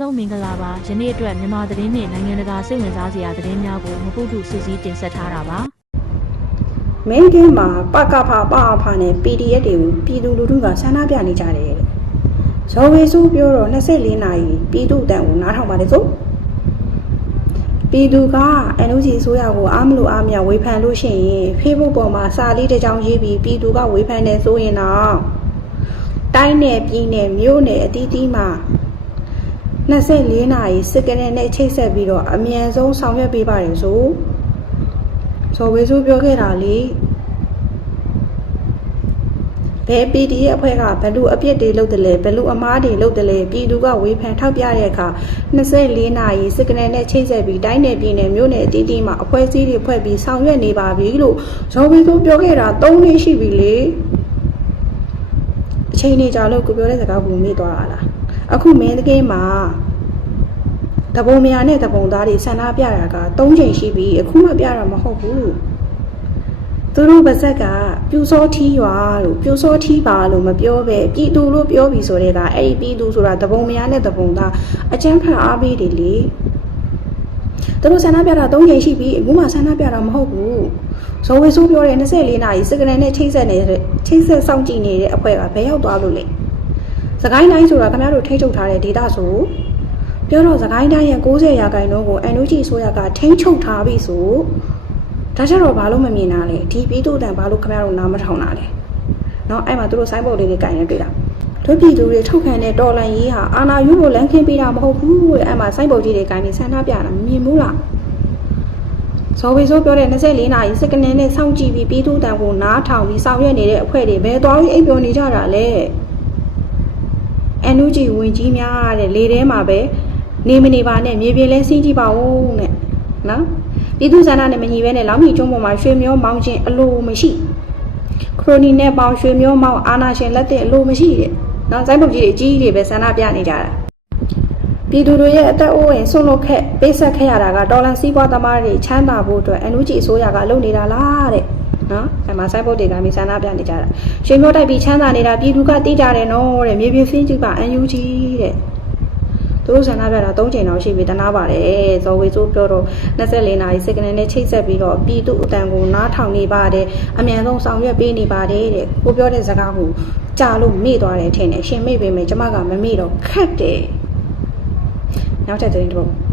လုံးမင်္ဂလာပါယနေ့အတွက်မြန်မာသတင်းနှင့်နိုင်ငံတကာစိတ်ဝင်စားစရာသတင်းများကိုမပုတုစူးစီးတင်ဆက်ထားတာပါမင်းကင်းမှာပကဖပအဖနဲ့ PDF တွေကိုပြည်သူလူထုကဆန္ဒပြနေကြတယ်တဲ့။ဇော်ဝေစုပြောတော့24နာရီပြည်သူအတန်ကိုနားထောင်ပါတယ်ဆို။ပြည်သူက NUG အစိုးရကိုအားမလို့အားမရဝေဖန်လို့ရှိရင် Facebook ပေါ်မှာစာလေးတစ်ကြောင်းရေးပြီးပြည်သူကဝေဖန်နေဆိုရင်တော့တိုင်းနယ်ပြည်နယ်မြို့နယ်အသီးသီးမှာ 24နာရီစစ်ကနဲ့နဲ့ချိတ်ဆက်ပြီးတော့အမြန်ဆုံးဆောင်ရွက်ပေးပါတယ်ဆို။ဇော်ဝေစုပြောခဲ့တာလေ။ဘယ် PDF အဖွဲ့ကဘလူအပြစ်တွေလုပ်တယ်လဲဘလူအမားတွေလုပ်တယ်လဲပြည်သူကဝေဖန်ထောက်ပြတဲ့အခါ24နာရီစစ်ကနေနဲ့ချိတ်ဆက်ပြီးတိုင်းနယ်ပြည်နယ်မြို့နယ်အသီးသီးမှာအဖွဲ့အစည်းတွေဖွဲ့ပြီးဆောင်ရွက်နေပါပြီလို့ဇော်ဝေဆိုပြောခဲ့တာ3နှစ်ရှိပြီလေအချိန်နေကြလို့ကိုပြောတဲ့စကားကိုမေ့သွားတာလား အခုမင်းတကင်းမှာတပုံမြာနဲ့တပုံသားတွေဆန္ဒပြတာက3ချိန်ရှိပြီအခုမှပြတာမဟုတ်ဘူးသူတို့ပါဇက်ကပြူစောထီးရွာလို့ပြူစောထီးပါလို့မပြောပဲပြည်သူလို့ပြောပြီးဆိုတဲ့ကအဲ့ဒီပြည်သူဆိုတာတပုံမယားနဲ့တပုံသားအကျန်းဖန်အားပေးတယ်လေသူတို့ဆန္ဒပြတာ၃ချိန်ရှိပြီအခုမှဆန္ဒပြတာမဟုတ်ဘူးဇော်ဝေဆိုးပြောတဲ့24နာရီစက္ကန့်နဲ့ချိတ်ဆက်နေတဲ့ချိတ်ဆက်စောင့်ကြည့်နေတဲ့အဖွဲကဘယ်ရောက်သွားလို့လဲ စကိုင်းတိုင်းဆိုတာခင်ဗျားတို့ထိန်းချုပ်ထားတဲ့ဒေတာဆိုပြောတော့စကိုင်းတိုင်းရဲ့90ရာခိုင်နှုန်းကို NUG အစိုးရကထိန်းချုပ်ထားပြီဆို ဒါကြတော့ဘာလို့မမြင်တာလဲဒီပြည်သူတန်ဘာလို့ခင်ဗျားတို့နားမထောင်တာလဲเนาะအဲ့မှာသူတို့ဆိုင်းဘုတ်လေးတွေကင်နေတွေ့တာတို့ပြည်သူတွေထုတ်ခံတဲ့တော်လန်ရေးဟာအာနာယူကိုလမ်းခင်းပေးတာမဟုတ်ဘူးတဲ့အဲ့မှာဆိုင်းဘုတ်ကြီးတွေကင်နေဆန္ဒပြတာမမြင်ဘူးလားဇော်ဝေဆိုးပြောတဲ့24နာရီစက္ကန့်နဲ့စောင့်ကြည့်ပြီးပြည်သူတန်ကိုနားထောင်ပြီးဆောင်ရွက်နေတဲ့အဖွဲ့တွေဘယ်သွားပြီးအိပ်ပျော်နေကြတာလဲ NUG ဝင်ကြီးများတဲ့လေထဲမှာပဲနေမနေပါနဲ့မြေပြင်လဲစီးကြည့်ပါဦးတဲ့နော်ပြည်သူ့ဆန္ဒနဲ့မညီဘဲနဲ့လောင်းမီကျွန်းပေါ်မှာရွှေမျောမောင်းခြင်းအလိုမရှိခရိုနီနဲ့ပေါင်ရွှေမျောမောင်းအာနာရှင်လက်တဲ့အလိုမရှိတဲ့နော်စိုင်းပုတ်ကြီးတွေအကြီးကြီးတွေပဲဆန္ဒပြနေကြတာပြည်သူတွေရဲ့အသက်အိုးအိမ်ဆွန့်လွတ်ခဲ့ပေးဆက်ခဲ့ရတာကဒေါ်လာစီးပွားသမားတွေချမ်းသာဖို့အတွက် NUG အစိုးရကလုပ်နေတာလားတဲ့ နော်အဲ့မှာစိုင်းပုတ်တွေကမိဆန္ဒပြနေကြတာရွှေမျောတိုက်ပြီးချမ်းသာနေတာပြည်သူကတိကြတယ်နော်တဲ့မြေပြင်စင်းကြည့်ပါ NUG တဲ့သူတို့ဆန္ဒပြတာ၃ချိန်လောက်ရှိပြီတနာပါတယ်ဇော်ဝေဆိုးပြောတော့24နာရီစက္ကန့်နဲ့ချိတ်ဆက်ပြီးတော့ပြည်သူအတန်ကိုနားထောင်နေပါတယ်အမြန်ဆုံးဆောင်ရွက်ပေးနေပါတယ်တဲ့ကိုပြောတဲ့စကားကိုကြာလို့မေ့သွားတယ်ထင်တယ်ရှင်မေ့ပေမဲ့ကျမကမမေ့တော့ခက်တယ်နောက်ထပ်သတင်းတစ်ပုဒ်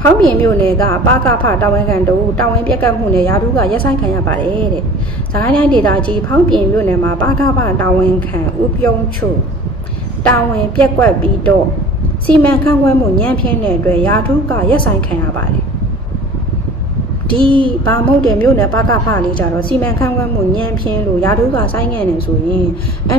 ဖောင်းပြင်မြို့နယ်ကပါကဖတာဝန်ခံတို့တာဝန်ပြက်ကတ်မှုနဲ့ယာဒူးကရက်ဆိုင်ခံရပါတယ်တဲ့။ဇာကိုင်းတိုင်းဒေသကြီးဖောင်းပြင်မြို့နယ်မှာပါကဖတာဝန်ခံဦးပြုံးချိုတာဝန်ပြက်ကွက်ပြီးတော့စီမံခန့်ခွဲမှုညံ့ဖျင်းတဲ့အတွက်ယာဒူးကရက်ဆိုင်ခံရပါတယ်။ ဒီဘာမဟုတ်တဲ့မြို့နယ်ပါကဖလေးကြတော့စီမံခန့်ခွဲမှုညံ့ဖျင်းလို့ယာဒူးကဆိုင်ငံ့နေဆိုရင်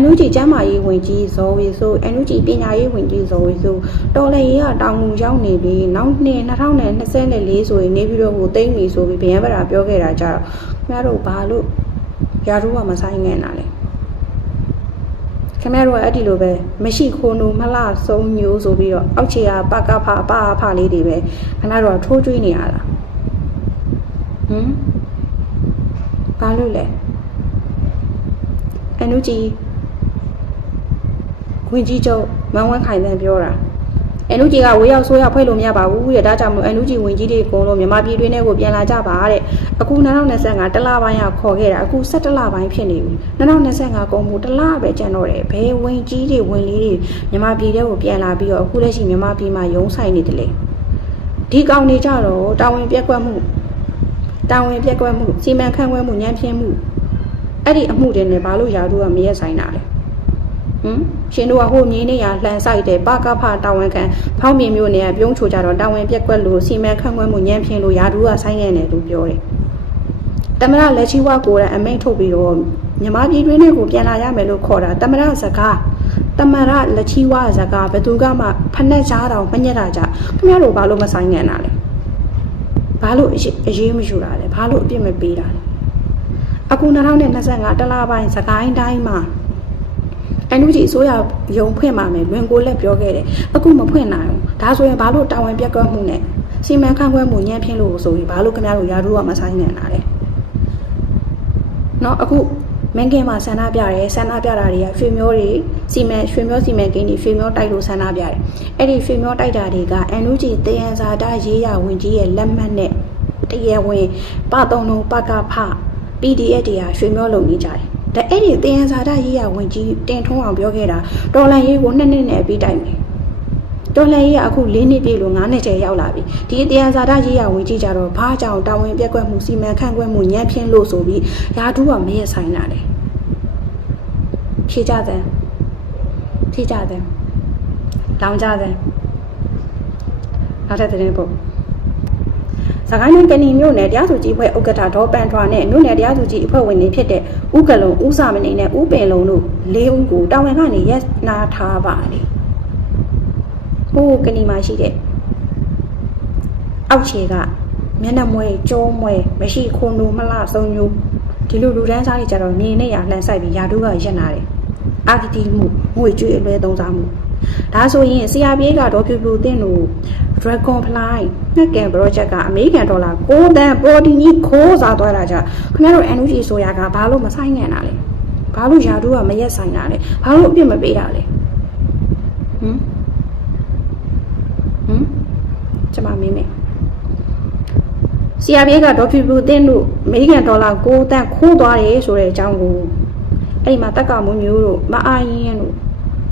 NUG ကျမ်းမာရေးဝင်ကြီးဇော်ဝေဆို NUG ပညာရေးဝင်ကြီးဇော်ဝေဆိုတော်လည်းရေးကတောင်ငူရောက်နေပြီနောက်နှစ်2024ဆိုရင်နေပြည်တော်ကိုတိမ့်ပြီဆိုပြီးဗယံပရာပြောခဲ့တာကြတော့ခင်ဗျားတို့ဘာလို့ယာဒူးကမဆိုင်ငံ့တာလဲခင်ဗျားတို့ကအဲ့ဒီလိုပဲမရှိခိုးနိုမလှဆုံးမျိုးဆိုပြီးတော့အောက်ခြေကပကဖပအဖလေးတွေပဲခင်ဗျားတို့ကထိုးကျွေးနေရတာ ဟမ်ဘာလို့လဲအန်နူဂျီဝင်ကြီးချုပ်မန်ဝန်းခိုင်တန်းပြောတာအန်နူဂျီကဝေးရောက်ဆိုးရောက်ဖွဲ့လို့မရပါဘူးတဲ့ဒါကြောင့်မို့အန်နူဂျီဝင်ကြီးတွေအကုန်လုံးမြန်မာပြည်တွင်းထဲကိုပြန်လာကြပါတဲ့အခု2025တလပိုင်းကခေါ်ခဲ့တာအခု17လပိုင်းဖြစ်နေပြီ2025ကုန်မှုတလပဲကျန်တော့တယ်ဘယ်ဝင်ကြီးတွေဝင်လေးတွေမြန်မာပြည်ထဲကိုပြန်လာပြီးတော့အခုလက်ရှိမြန်မာပြည်မှာရုံးဆိုင်နေတယ်လေဒီကောင်တွေကြတော့တာဝန်ပြက်ကွက်မှု တာဝန်ပြက်ကွက်မှုစီမံခန့်ခွဲမှုညံပြင်းမှုအဲ့ဒီအမှုတွေနဲ့ဘာလို့ယာတို့ကမရက်ဆိုင်တာလဲဟမ်ရှင်တို့ကဟိုမြင်းနေရလှန်ဆိုင်တဲ့ပကဖတာဝန်ခံဖောင်းမြင်မျိုးနဲ့ပြုံးချိုကြတော့တာဝန်ပြက်ကွက်လို့စီမံခန့်ခွဲမှုညံပြင်းလို့ယာတို့ကဆိုင်ခဲ့တယ်လို့ပြောတယ်တမရလက်ချီဝါကိုယ်တိုင်အမိန့်ထုတ်ပြီးတော့မြမပြည်တွင်းတွေကိုပြန်လာရမယ်လို့ခေါ်တာတမရစကားတမရလက်ချီဝါစကားဘယ်သူကမှဖက်နဲ့ကြားတော့မညက်တာကြခင်ဗျားတို့ဘာလို့မဆိုင်ငံ့တာလဲ ဘာလို့အရေးအရေးမယူတာလဲဘာလို့အပြစ်မပေးတာလဲအခု2025တလပိုင်းစကိုင်းတိုင်းမှာအန်ယူဂျီအစိုးရယုံဖွင့်ပါမယ်လွင်ကိုလက်ပြောခဲ့တယ်အခုမဖွင့်နိုင်ဘူးဒါဆိုရင်ဘာလို့တာဝန်ပြတ်ကွက်မှုနဲ့စီမံခန့်ခွဲမှုညံ့ဖျင်းလို့ဆိုပြီးဘာလို့ခင်ဗျားတို့ယာတို့ကမဆိုင်နိုင်တာလဲเนาะအခု မင်းကင်မှာဆန္ဒပြတယ်ဆန္ဒပြတာတွေကရွှေမျိုးတွေစီမံရွှေမျိုးစီမံကိန်းတွေရွှေမျိုးတိုက်လို့ဆန္ဒပြတယ်အဲ့ဒီရွှေမျိုးတိုက်တာတွေက NUG တေယံဇာတာရေးရဝင်ကြီးရဲ့လက်မှတ်နဲ့တရားဝင်ပတုံလုံးပကဖ PDF တွေကရွှေမျိုးလုံနေကြတယ်ဒါအဲ့ဒီတေယံဇာတာရေးရဝင်ကြီးတင်ထုံးအောင်ပြောခဲ့တာဒေါ်လာရေးကိုနှစ်နှစ်နဲ့ပြီးတိုက်မယ် တော်လှန်ရေးကအခု၄နှစ်ပြည့်လို့9နှစ်ကျရောက်လာပြီဒီတရားဇာတာရေးရဝင်ကြီးကြတော့ဘာကြောင့်တာဝန်ပြက်ကွက်မှုစီမံခန့်ခွဲမှုညံ့ဖျင်းလို့ဆိုပြီးယာတူးကမရဆိုင်တာလေဖြေကြတယ်ဖြေကြတယ်လောင်ကြတယ်နောက်ထပ်သတင်းပို့စကိုင်းတိုင်းကဏီမြို့နယ်တရားသူကြီးဖွဲ့ဥက္ကဋ္ဌဒေါ်ပန်ထွာနဲ့မြို့နယ်တရားသူကြီးအဖွဲ့ဝင်တွေဖြစ်တဲ့ဥကလုံးဥစာမနေနဲ့ဥပင်လုံးတို့၄ဦးကိုတာဝန်ကနေရက်နာထားပါတယ် ဟိုးကဏီမှာရှိတဲ့အောက်ခြေကမျက်နှာမွဲကြောမွဲမရှိခွန်တို့မလှဆုံးညူဒီလိုလူတန်းစားတွေကြတော့မြေနဲ့ရလှန်ဆိုင်ပြီးယာတုကရက်နာတယ်အာဂီတီမှုငွေကျွေးအလွဲသုံးစားမှုဒါဆိုရင် CRPA ကတော့ဖြူဖြူတင်းလို့ Dragonfly ငှက်ကင် project ကအမေရိကန်ဒေါ်လာ6တန် protein ကြီးခိုးစားသွားတာကြောင့်ခင်ဗျားတို့ NUG ဆိုရကဘာလို့မဆိုင်နိုင်တာလဲဘာလို့ယာတုကမရက်ဆိုင်တာလဲဘာလို့အပြစ်မပေးတာလဲဟမ်ဟမ် ကျမမင်းမေ CRPA ကဒေါ်ဖြူဖြူတင်းလို့အမေရိကန်ဒေါ်လာ6တန်ခိုးသွားတယ်ဆိုတဲ့အကြောင်းကိုအဲ့ဒီမှာတက်ကမွန်မျိုးတို့မအားရင်တို့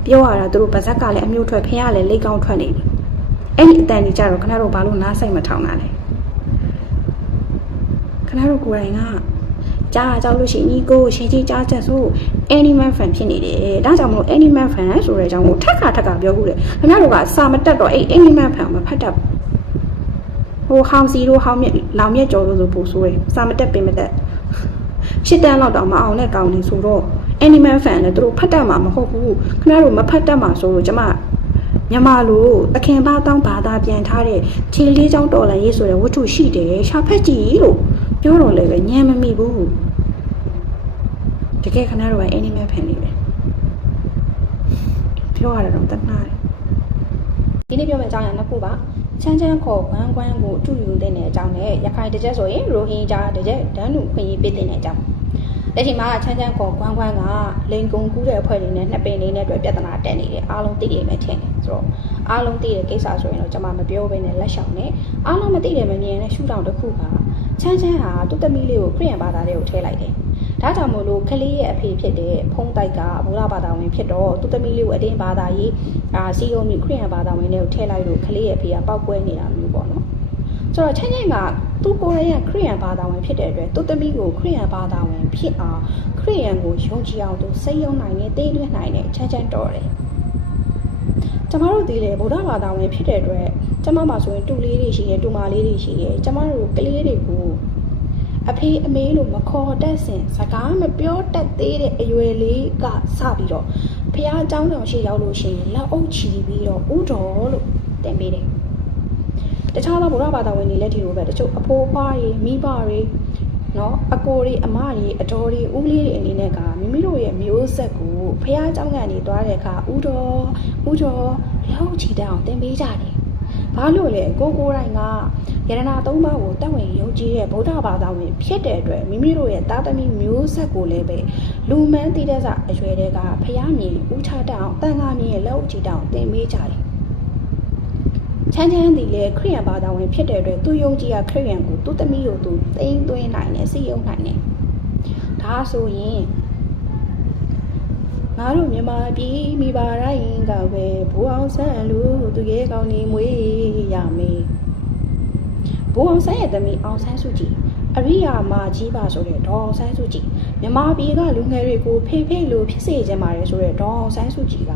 ပြောရတာသူတို့ဗဇက်ကလည်းအမျိုးထွက်ဖះလည်းလိတ်ကောင်းထွက်နေပြီအဲ့ဒီအတန်ကြီးကြတော့ခဏတော့ဘာလို့နားဆိုင်မထောင်တာလဲခဏတော့ကိုယ်တိုင်ကကြားကြောက်လို့ရှိရင်ညီကိုရှင်ကြီးကြားချက်ဆို animal fan ဖြစ်နေတယ်ဒါကြောင့်မလို့ animal fan ဆိုတဲ့အကြောင်းကိုထက်ခါထက်ခါပြောခုတယ်ခင်ဗျားတို့ကစာမတက်တော့အဲ့ animal fan မဖတ်တတ်ဘူး ဟိုဟောင်စီတို့ဟောင်မြက်လောင်မြက်ကြော်လို့ဆိုပို့ဆိုးတယ်စာမတက်ပင်မတက်ရှစ်တန်းလောက်တောင်မအောင်တဲ့ကောင်နေဆိုတော့ animal fan လည်းသူတို့ဖတ်တတ်မှာမဟုတ်ဘူးခင်ဗျားတို့မဖတ်တတ်မှာဆိုလို့ကျမမြန်မာလိုတခင်ဘာတောင်းဘာသာပြန်ထားတဲ့ခြေလေးချောင်းတော်လည်းရေးဆိုတဲ့ဝတ္ထုရှိတယ်ရှာဖက်ကြည့်လို့ပြောတော့လည်းပဲညံမမိဘူးတကယ်ခင်ဗျားတို့က animal fan လေးပဲပြောရတော့တနာတယ်ဒီနေ့ပြောမယ့်အကြောင်းအရာနှစ်ခုပါ ချမ်းချမ်းခေါ်ဝမ်းကွမ်းကိုအထူယူတဲ့အကြောင်းနဲ့ရခိုင်တစ်ချက်ဆိုရင်ရိုဟင်ဂျာတစ်ချက်ဒန်းနုခွင့်ရေးပေးတဲ့အကြောင်းလက်ရှိမှာချမ်းချမ်းခေါ်ကွမ်းကွမ်းကလိန်ကုံကူးတဲ့အဖွဲ့တွေနဲ့နှစ်ပင်လေးနဲ့တွေ့ပြဿနာတက်နေတယ်အားလုံးသိတယ်ပဲထင်တယ်ဆိုတော့အားလုံးသိတဲ့ကိစ္စဆိုရင်တော့ကျွန်မမပြောဘဲနဲ့လက်ရှောင်နေအားလုံးမသိတယ်မမြင်တဲ့ရှုထောင့်တစ်ခုကချမ်းချမ်းဟာသူ့သမီးလေးကိုခရီးရန်ဘာသာလေးကိုထည့်လိုက်တယ် ဒါကြောင့်မို့လို့ကလေးရဲ့အဖေဖြစ်တဲ့ဖုံးတိုက်ကဘုရားဘာသာဝင်ဖြစ်တော့သူ့သမီးလေးကိုအတင်းဘာသာရေးအာစီယုံမျိုးခရီးရန်ဘာသာဝင်တွေကိုထည့်လိုက်လို့ကလေးရဲ့အဖေကပောက်ကွဲနေတာမျိုးပေါ့နော်ဆိုတော့ချမ်းချမ်းကသူကိုယ်ရဲ့ခရီးရန်ဘာသာဝင်ဖြစ်တဲ့အတွက်သူ့သမီးကိုခရီးရန်ဘာသာဝင်ဖြစ်အောင်ခရီးရန်ကိုယုံကြည်အောင်သူစိတ်ယုံနိုင်တယ်တိတ်သွင်းနိုင်တယ်ချမ်းချမ်းတော်တယ်ကျမတို့ဒီလေဗုဒ္ဓဘာသာဝင်ဖြစ်တဲ့အတွက်ကျမမှာဆိုရင်တူလေးတွေရှိတယ်တူမလေးတွေရှိတယ်ကျမတို့ကလေးတွေကို အဖေအမေလို့မခေါ်တတ်စင်စကားမပြောတတ်သေးတဲ့အရွယ်လေးကစပြီးတော့ဖះเจ้าဆောင်ရှိရောက်လို့ရှိရင်လက်အုပ်ချီပြီးတော့ဥတော်လို့တင်ပေးတယ်တခြားသောဗုဒ္ဓဘာသာဝင်တွေလည်းဒီလိုပဲတချို့အဖိုးအဖွားတွေမိဘတွေနော်အကိုတွေအမတွေအတော်တွေဦးလေးတွေအနေနဲ့ကမိမိတို့ရဲ့မျိုးဆက်ကိုဖះเจ้าကနေသွားတဲ့အခါဥတော်ဥတော်လောက်ချီတောင်တင်ပေးကြတယ် ဘာလို့လဲကိုကိုတိုင်းကယရနာသုံးပါးကိုတတ်ဝင်ယုံကြည်တဲ့ဗုဒ္ဓဘာသာဝင်ဖြစ်တဲ့အတွက်မိမိတို့ရဲ့တာသမီမျိုးဆက်ကိုလည်းပဲလူမှန်းတည်တဲ့စအရွယ်တွေကဖះမြင်ဥချတောင်တန်ခါမြင်ရဲ့လက်အုပ်ချီတောင်တင်ပေးကြတယ်ချမ်းချမ်းဒီလေခရိယန်ဘာသာဝင်ဖြစ်တဲ့အတွက်သူယုံကြည်ရခရိယန်ကိုသူ့သမီးကိုသူသိမ်းသွင်းနိုင်တယ်စိတ်ယုံနိုင်တယ်ဒါဆိုရင် ငါတို့မြန်မာပြည်မိဘတိုင်းကပဲဘူအောင်ဆန်းလူသူရဲ့ကောင်းနေမွေးရမယ်ဘူအောင်ဆန်းရဲ့သမီးအောင်ဆန်းစုကြည်အရိယာမကြီးပါဆိုတဲ့ဒေါအောင်ဆန်းစုကြည်မြန်မာပြည်ကလူငယ်တွေကိုဖေဖေလို့ဖြစ်စေချင်ပါတယ်ဆိုတဲ့ဒေါအောင်ဆန်းစုကြည်က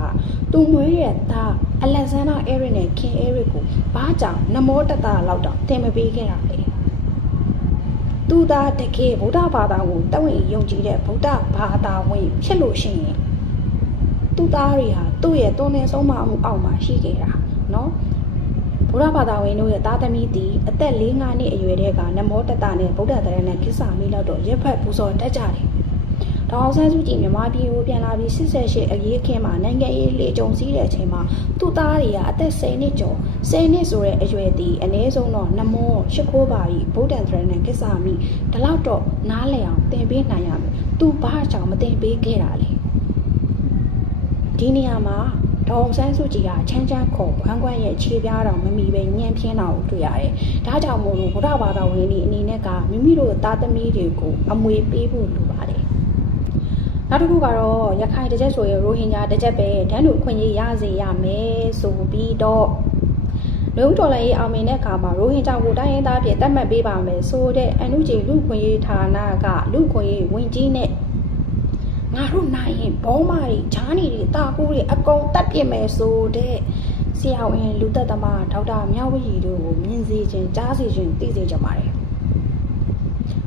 သူမွေးတဲ့သားအလက်ဇန္ဒာအဲရစ်နဲ့ခင်အဲရစ်ကိုဘာကြောင့်နမောတတလောက်တောင်တင်မပေးခဲ့တာလဲသူသာတကယ်ဗုဒ္ဓဘာသာကိုတဝင်ယုံကြည်တဲ့ဗုဒ္ဓဘာသာဝင်ဖြစ်လို့ရှိရင် သူ့သားတွေဟာသူ့ရဲ့တုံသင်ဆုံးမမှုအောက်မှာရှိခဲ့တာနော်ဘုရားဘာသာဝင်တို့ရဲ့သားသမီးတီအသက်၄၅နှစ်အရွယ်တဲ့ကနမောတတနဲ့ဗုဒ္ဓတရဏနဲ့ကိစ္စမိလောက်တော့ရက်ဖက်ပူဇော်တတ်ကြတယ်။ဒေါအောင်ဆန်းစုကြည်မြမပြည်ကိုပြန်လာပြီး88အရေးခင်းမှာနိုင်ငံရေးလေကြုံစည်းတဲ့အချိန်မှာသူ့သားတွေကအသက်10နှစ်ကျော်10နှစ်ဆိုတဲ့အရွယ်တီအနည်းဆုံးတော့နမောရှခိုးပါပြီးဗုဒ္ဓတရဏကိစ္စမိဒီလောက်တော့နားလည်အောင်သင်ပေးနိုင်ရမယ်။သူဘာကြောင့်မသင်ပေးခဲ့တာလဲ။ ဒီနေရာမှာဒေါအောင်ဆန်းစုကြည်ကချမ်းချမ်းခေါ်ဘွမ်းကွမ်းရဲ့ခြေပြားတော်မမီပဲညံပြင်းတာကိုတွေ့ရတယ်။ဒါကြောင့်မို့လို့ဗုဒ္ဓဘာသာဝင်တွေအနေနဲ့ကမိမိတို့သားသမီးတွေကိုအမွေပေးဖို့လိုပါတယ်။နောက်တစ်ခုကတော့ရခိုင်တစ်ချက်ဆိုရင်ရိုဟင်ဂျာတစ်ချက်ပဲတန်းတူအခွင့်အရေးရစေရမယ်ဆိုပြီးတော့လူဦးတော်လည်းအောင်မြင်တဲ့အခါမှာရိုဟင်ဂျာကိုတိုင်းရင်းသားဖြစ်သတ်မှတ်ပေးပါမယ်ဆိုတဲ့အန်နုဂျီလူခွင့်ရေးဌာနကလူခွင့်ရေးဝင်ကြီးနဲ့ ငါတို့နိုင်ရင်ဘောမာတွေဂျားနီတွေတာကူတွေအကုန်တက်ပြစ်မယ်ဆိုတဲ့ဆရာဝန်လူသက်သမားဒေါက်တာမြောက်ဝီတို့ကိုမြင်စေခြင်းကြားစေခြင်းသိစေကြပါတယ်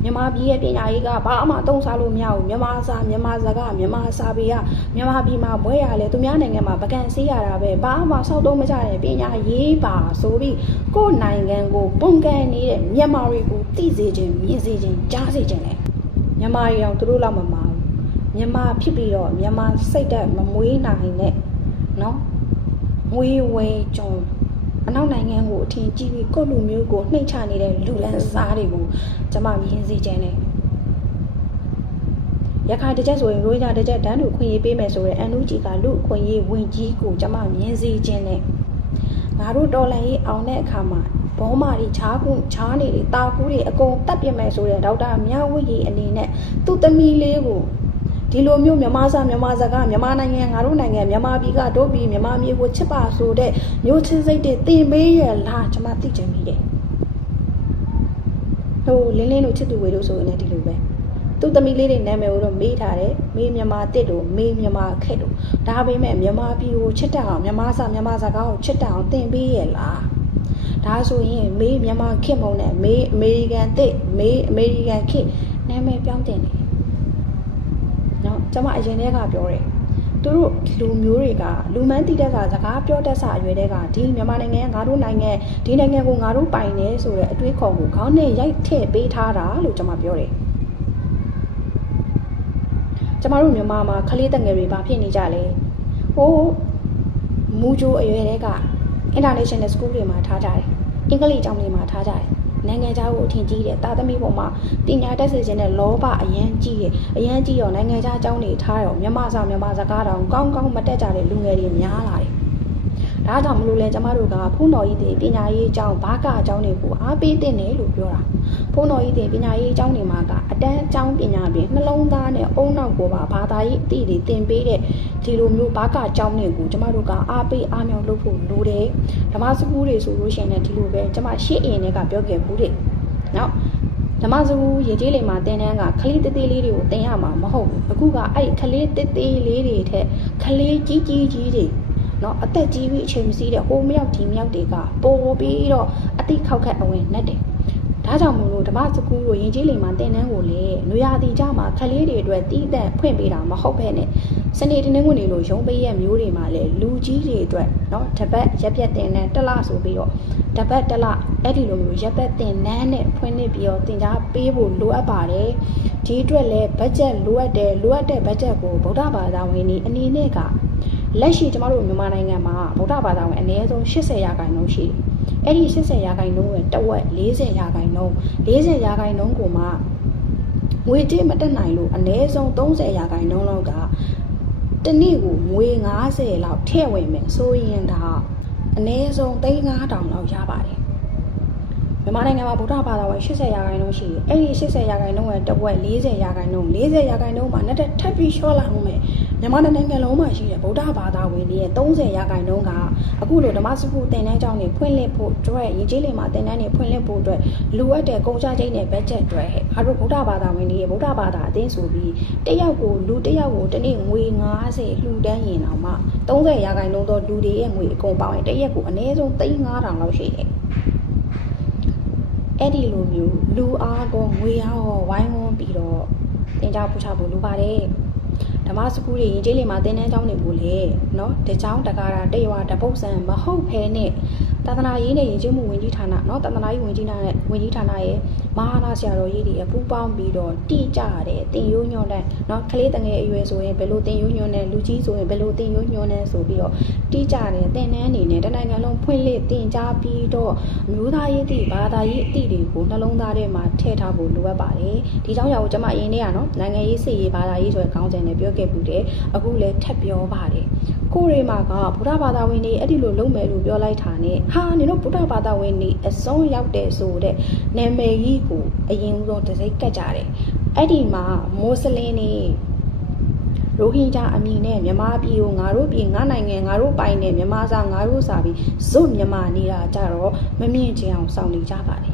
မြန်မာပြည်ရဲ့ပညာရေးကဘာမှအသုံးစားလို့မရဘူးမြန်မာစာမြန်မာစကားမြန်မာစာပေကမြန်မာပြည်မှာဘွဲရလဲသူများနိုင်ငံမှာပကံဆေးရတာပဲဘာမှစောက်သုံးမကြတဲ့ပညာရေးပါဆိုပြီးကိုယ့်နိုင်ငံကိုပုံကန်နေတဲ့မြန်မာတွေကိုသိစေခြင်းမြင်စေခြင်းကြားစေခြင်းလေမြန်မာတွေအောင်သူတို့လောက်မမာဘူး မြန်မာဖြစ်ပြီးတော့မြန်မာစိတ်သက်မမွေးနိုင်နဲ့နော်မွေးဝဲကြုံအနောက်နိုင်ငံကိုအထင်ကြီးပြီးကိုယ့်လူမျိုးကိုနှိမ့်ချနေတဲ့လူလန်းစားတွေကိုကျွန်မမြင်စေခြင်းနဲ့ရခိုင်တစ်ချက်ဆိုရင်ရိုးကြတစ်ချက်တန်းတူခွင့်ရေးပေးမယ်ဆိုရင်အန်နူဂျီကလူခွင့်ရေးဝင်ကြီးကိုကျွန်မမြင်စေခြင်းနဲ့ငါတို့တော်လန်ရေးအောင်တဲ့အခါမှာဘောမာတွေချားကူချားနေတွေတာကူတွေအကုန်တက်ပြစ်မယ်ဆိုတဲ့ဒေါက်တာမြဝီအနေနဲ့သူ့သမီးလေးကို ဒီလိုမျိုးမြန်မာစာမြန်မာစကားမြန်မာနိုင်ငံငါတို့နိုင်ငံမြန်မာပြည်ကတို့ပြည်မြန်မာမျိုးကိုချစ်ပါဆိုတဲ့မျိုးချင်းစိတ်တွေတင်ပေးရလားကျွန်မသိချင်မိတယ်ဟိုလင်းလင်းတို့ချစ်သူဝေတို့ဆိုရင်လည်းဒီလိုပဲသူ့သမီးလေးတွေနာမည်ကိုတော့မေးထားတယ်မေးမြန်မာတစ်တို့မေးမြန်မာခက်တို့ဒါပေမဲ့မြန်မာပြည်ကိုချစ်တတ်အောင်မြန်မာစာမြန်မာစကားကိုချစ်တတ်အောင်တင်ပေးရလားဒါဆိုရင်မေးမြန်မာခေတ်မုံနဲ့မေးအမေရိကန်တစ်မေးအမေရိကန်ခေတ်နာမည်ပြောင်းတင်တယ်နော် ကျွန်မအရင်တည်းကပြောတယ်သူတို့လူမျိုးတွေကလူမန်းတိတဲ့စာစကားပြောတတ်စာအရွယ်တဲ့ကဒီမြန်မာနိုင်ငံငါတို့နိုင်ငံဒီနိုင်ငံကိုငါတို့ပိုင်နေဆိုတဲ့အတွေးခေါ်ကိုခေါင်းနဲ့ရိုက်ထည့်ပေးထားတာလို့ကျွန်မပြောတယ်ကျမတို့မြန်မာမှာခလေးတငယ်တွေဘာဖြစ်နေကြလဲဟိုးမူဂျိုအရွယ်တဲက international school တွေမှာထားကြတယ်အင်္ဂလိပ်ကျောင်းတွေမှာထားကြတယ် နိုင်ငံခြားကိုအထင်ကြီးတယ်တာသမီပေါ်မှာပညာတတ်စေခြင်းနဲ့လောဘအရန်ကြီးတယ်အရန်ကြီးတော့နိုင်ငံခြားကျောင်းတွေထားတော့မြန်မာစာမြန်မာစကားတောင်ကောင်းကောင်းမတက်ကြတဲ့လူငယ်တွေများလာတယ်ဒါကြောင့်မလို့လဲကျမတို့ကဖုန်းတော်ကြီးတွေပညာရေးအကြောင်းဘာကအကြောင်းတွေကိုအားပေးတင်တယ်လို့ပြောတာ ဖုန်းတော်ကြီးတွေပညာရေးအကြောင်းတွေမှာကအတန်းအကြောင်းပညာပြင်နှလုံးသားနဲ့အုံနောက်ကိုပါဘာသာရေးအသည့်တွေသင်ပေးတဲ့ဒီလိုမျိုးဘာကအကြောင်းတွေကိုကျမတို့ကအားပေးအားမြောက်လုပ်ဖို့လိုတယ်ဓမ္မစကူးတွေဆိုလို့ရှိရင်လည်းဒီလိုပဲကျမရှေ့အရင်ကပြောခဲ့ဘူးတဲ့နော်ဓမ္မစကူးရေကြီးလေးမှာတင်တန်းကခလေးတေးသေးလေးတွေကိုတင်ရမှာမဟုတ်ဘူးအခုကအဲ့ခလေးတေးသေးလေးတွေထက်ခလေးကြီးကြီးကြီးတွေနော်အသက်ကြီးပြီးအချိန်မစည်းတဲ့ဟိုးမြောက်ဒီမြောက်တွေကပိုပြီးတော့အတိခောက်ခက်အဝင်နဲ့တယ် ဒါကြောင့်မို့လို့ဓမ္မစကူးကိုရင်ကြီးလိမ်မှာတင်တန်းကိုလေနွေရာသီကြမှာခလေးတွေအတွက်တီးတန့်ဖွင့်ပေးတာမဟုတ်ပဲနဲ့စနေတနင်္ဂနွေလိုရုံးပေးရမျိုးတွေမှာလေလူကြီးတွေအတွက်เนาะတပတ်ရက်ပြက်တင်တန်းတစ်လဆိုပြီးတော့တပတ်တစ်လအဲ့ဒီလိုမျိုးရက်ပတ်တင်တန်းနဲ့ဖွင့်နေပြီးတော့တင် जा ပေးဖို့လိုအပ်ပါတယ်ဒီအတွက်လည်းဘတ်ဂျက်လိုအပ်တယ်လိုအပ်တဲ့ဘတ်ဂျက်ကိုဗုဒ္ဓဘာသာဝင်တွေအနေနဲ့က လက်ရှိကျမတို့မြန်မာနိုင်ငံမှာဗုဒ္ဓဘာသာဝင်အနည်းဆုံး80ရာခိုင်နှုန်းရှိတယ်။အဲ့ဒီ80ရာခိုင်နှုန်းရဲ့တဝက်40ရာခိုင်နှုန်း40ရာခိုင်နှုန်းကိုမှငွေကြေးမတက်နိုင်လို့အနည်းဆုံး30ရာခိုင်နှုန်းလောက်ကတနေ့ကိုငွေ90လောက်ထည့်ဝင်မယ်ဆိုရင်ဒါအနည်းဆုံး3500လောက်ရပါတယ် မြန်မာနိုင်ငံမှာဗုဒ္ဓဘာသာဝင်80ရာခိုင်နှုန်းရှိတယ်။အဲ့ဒီ80ရာခိုင်နှုန်းရဲ့တစ်ဝက်40ရာခိုင်နှုန်း40ရာခိုင်နှုန်းမှာနဲ့ထပ်ပြီးလျှော့လိုက်အောင်မယ်။မြန်မာနိုင်ငံလုံးမှာရှိတဲ့ဗုဒ္ဓဘာသာဝင်တွေရဲ့30ရာခိုင်နှုန်းကအခုလိုဓမ္မစကုသင်တန်းကျောင်းတွေဖွင့်လှစ်ဖို့အတွက်ရင်းကြီးလေးမှာသင်တန်းတွေဖွင့်လှစ်ဖို့အတွက်လိုအပ်တဲ့ကုန်ကျစရိတ်နဲ့ဘတ်ဂျက်တွေအားတို့ဗုဒ္ဓဘာသာဝင်တွေရဲ့ဗုဒ္ဓဘာသာအသင်းဆိုပြီးတယောက်ကိုလူတယောက်ကိုတစ်နေ့ငွေ90လှူဒန်းရင်တော့မှ30ရာခိုင်နှုန်းသောလူတွေရဲ့ငွေအကုန်ပေါင်းရင်တစ်ရက်ကိုအနည်းဆုံး3500လောက်ရှိတယ် အဲ့ဒီလိုမျိုးလူအားကောငွေအားရောဝိုင်းဝန်းပြီးတော့တင်ကြပူချဖို့လိုပါတယ်ဓမ္မစကူးတွေရင်ကျေးလေးမှာတင်းတန်းကျောင်းတွေကိုလေနော်တကြောင်တကားတာတရွာတပုတ်ဆန်မဟုတ်ဖဲနဲ့သာသနာရေးနဲ့ရင်ကျေးမှုဝင်ကြီးဌာနနော်သာသနာရေးဝင်ကြီးဌာနဝင်ကြီးဌာနရဲ့မဟာနာဆရာတော်ကြီးတွေအပူပေါင်းပြီးတော့တိကျတဲ့တင်ရိုးညွှန်တဲ့နော်ကလေးတငယ်အရွယ်ဆိုရင်ဘယ်လိုတင်ရိုးညွှန်တဲ့လူကြီးဆိုရင်ဘယ်လိုတင်ရိုးညွှန်တဲ့ဆိုပြီးတော့ တိကျတဲ့သင်တန်းအနေနဲ့တနိုင်ငံလုံးဖွင့်လှစ်သင်ကြားပြီးတော့အမျိုးသားရေးသည့်ဘာသာရေးအသည့်တွေကိုနှလုံးသားထဲမှာထည့်ထားဖို့လိုအပ်ပါတယ်ဒီကြောင့်ရအောင်ကျွန်မအရင်နေ့ကနော်နိုင်ငံရေးစစ်ရေးဘာသာရေးဆိုတဲ့ခေါင်းစဉ်နဲ့ပြောခဲ့ပြီးတယ်အခုလည်းထပ်ပြောပါတယ်ကိုရီမှာကဗုဒ္ဓဘာသာဝင်တွေအဲ့ဒီလိုလုပ်မယ်လို့ပြောလိုက်တာနဲ့ဟာနင်တို့ဗုဒ္ဓဘာသာဝင်တွေအစုံရောက်တယ်ဆိုတဲ့နာမည်ကြီးကိုအရင်ဆုံးတစ်စိတ်ကတ်ကြတယ်အဲ့ဒီမှာမွတ်စလင်တွေ ရိုဟင်ဂျာအမည်နဲ့မြန်မာပြည်ကိုငါတို့ပြည်ငါနိုင်ငံငါတို့ပိုင်နဲ့မြန်မာစာငါတို့စာပြီးဇွတ်မြန်မာနေတာကြတော့မမြင့်ချင်အောင်စောင့်နေကြပါလေ